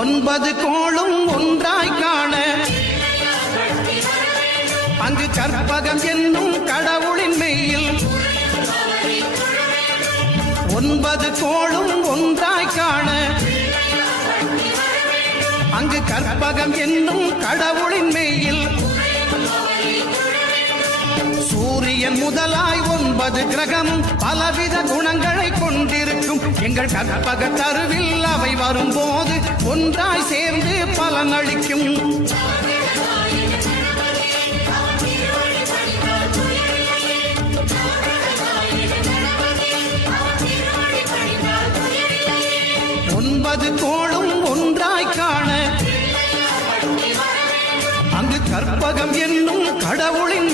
ஒன்பது கோளும் ஒன்றாய் காண அங்கு கற்பகம் என்னும் கடவுளின் மெய்யில் ஒன்பது கோளும் ஒன்றாய் காண அங்கு கற்பகம் என்னும் கடவுளின் மெய்யில் சூரியன் முதலாய் 9 கிரகமும் பலவித குணங்களை கொண்டிருக்கும் எங்கள் கற்பக தருவில் அவை வரும்போது ஒன்றாய் சேர்ந்து பலனளிக்கும். ஒன்பது கோளும் ஒன்றாய் காண அங்கு கற்பகம் என்னும் கடவுளின்